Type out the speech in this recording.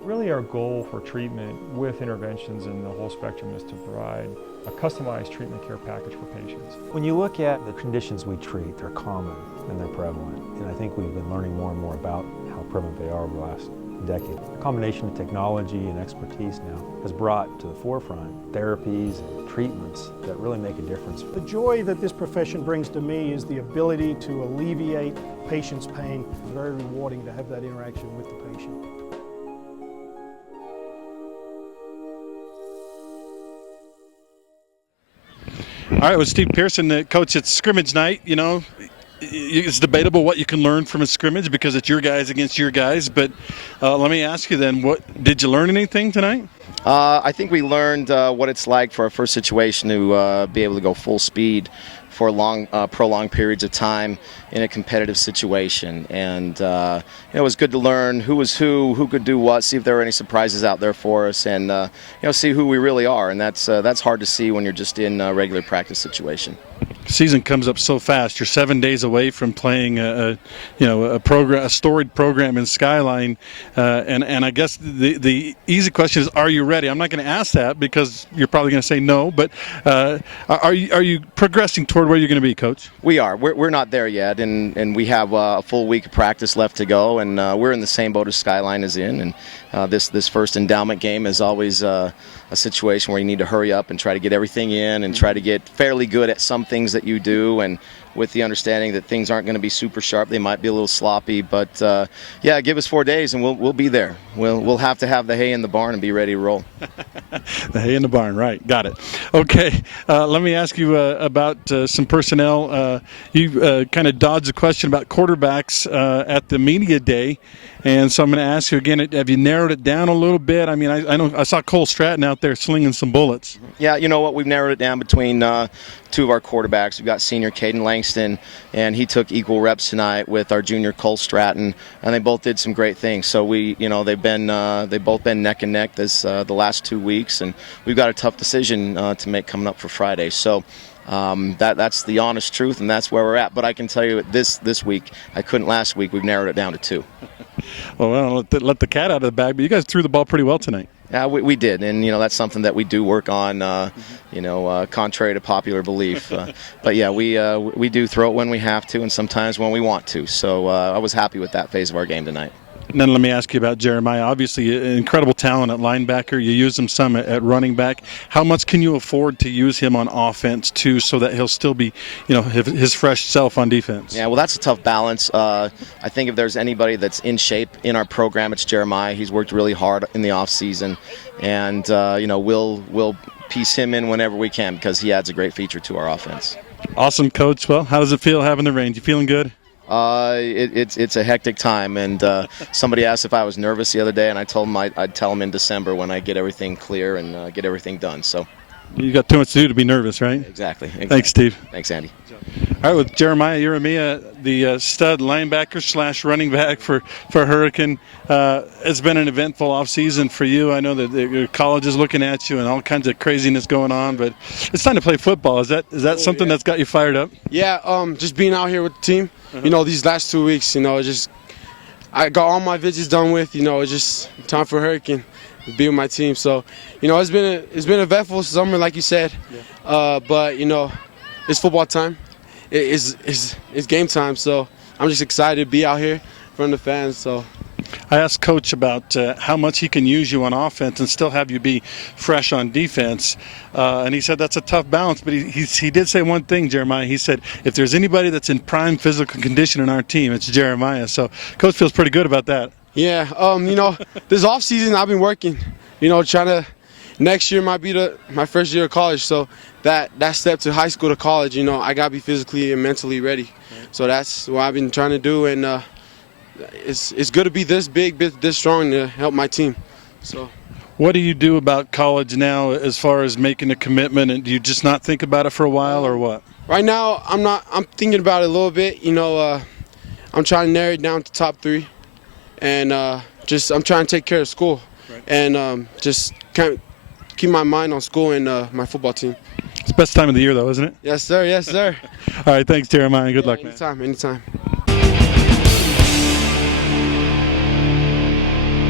Really our goal for treatment with interventions in the whole spectrum is to provide a customized treatment care package for patients. When you look at the conditions we treat, they're common and they're prevalent. And I think we've been learning more and more about how prevalent they are over the last decade. A combination of technology and expertise now has brought to the forefront therapies and treatments that really make a difference. The joy that this profession brings to me is the ability to alleviate patients' pain. It's very rewarding to have that interaction with the patient. All right, with Steve Pearson, Coach, it's scrimmage night. You know, it's debatable what you can learn from a scrimmage because it's your guys against your guys. But let me ask you then, did you learn anything tonight? I think we learned what it's like for our first situation to be able to go full speed for prolonged periods of time in a competitive situation. And it was good to learn who was who could do what, see if there were any surprises out there for us, and see who we really are. And that's hard to see when you're just in a regular practice situation. Season comes up so fast. You're 7 days away from playing a storied program in Skyline, and I guess the easy question is, are you ready? I'm not going to ask that because you're probably going to say no. But are you progressing toward where you're going to be, Coach? We are. We're not there yet, and we have a full week of practice left to go, and we're in the same boat as Skyline is in. And this first endowment game is always a situation where you need to hurry up and try to get everything in and try to get fairly good at some things that you do, and with the understanding that things aren't going to be super sharp. They might be a little sloppy, but give us 4 days and we'll be there. We'll have to have the hay in the barn and be ready to roll. The hay in the barn, right? Got it. Okay, let me ask you about some personnel. You kind of dodged a question about quarterbacks at the media day, and so I'm going to ask you again. Have you narrowed it down a little bit? I mean, I know I saw Cole Stratton out there slinging some bullets. Yeah, you know what? We've narrowed it down between two of our quarterbacks. We've got senior Caden Langston, and he took equal reps tonight with our junior Cole Stratton, and they both did some great things. So they've both been neck and neck the last 2 weeks, and we've got a tough decision to make coming up for Friday. So that's the honest truth, and that's where we're at. But I can tell you this week, I couldn't last week. We've narrowed it down to 2. Well, let the cat out of the bag, but you guys threw the ball pretty well tonight. Yeah, we did, and that's something that we do work on, contrary to popular belief. But yeah, we do throw it when we have to, and sometimes when we want to. So I was happy with that phase of our game tonight. And then let me ask you about Jeremiah. Obviously, an incredible talent at linebacker. You use him some at running back. How much can you afford to use him on offense too, so that he'll still be, his fresh self on defense? Yeah, well, that's a tough balance. I think if there's anybody that's in shape in our program, it's Jeremiah. He's worked really hard in the off season, and we'll piece him in whenever we can because he adds a great feature to our offense. Awesome, Coach. Well, how does it feel having the range? You feeling good? It's a hectic time, and somebody asked if I was nervous the other day, and I told them I'd tell them in December when I get everything clear and get everything done. So you got too much to do to be nervous, right? Exactly. Thanks, Steve. Thanks, Andy. All right, with Jeremiah Yeremia, the stud linebacker / running back for Hurricane. It's been an eventful offseason for you. I know that your college is looking at you and all kinds of craziness going on, but it's time to play football. Is that something that's got you fired up? Yeah, just being out here with the team. These last 2 weeks, I got all my visits done with. It's just time for Hurricane to be with my team. So, it's been a eventful summer, like you said. Yeah. But it's football time. It's game time. So I'm just excited to be out here in front of the fans. So. I asked Coach about how much he can use you on offense and still have you be fresh on defense, and he said that's a tough balance. But he did say one thing, Jeremiah. He said if there's anybody that's in prime physical condition in our team, it's Jeremiah. So Coach feels pretty good about that. Yeah, this off season I've been working, trying to. Next year might be my first year of college, so that step to high school to college, I gotta be physically and mentally ready. So that's what I've been trying to do, and. It's good to be this big, this strong to help my team. So, what do you do about college now as far as making a commitment? And do you just not think about it for a while, or what? Right now, I'm thinking about it a little bit. I'm trying to narrow it down to top 3, and I'm trying to take care of school, and just kind of keep my mind on school and my football team. It's the best time of the year, though, isn't it? Yes, sir. Yes, sir. All right, thanks, Jeremiah. Good luck, man. Anytime.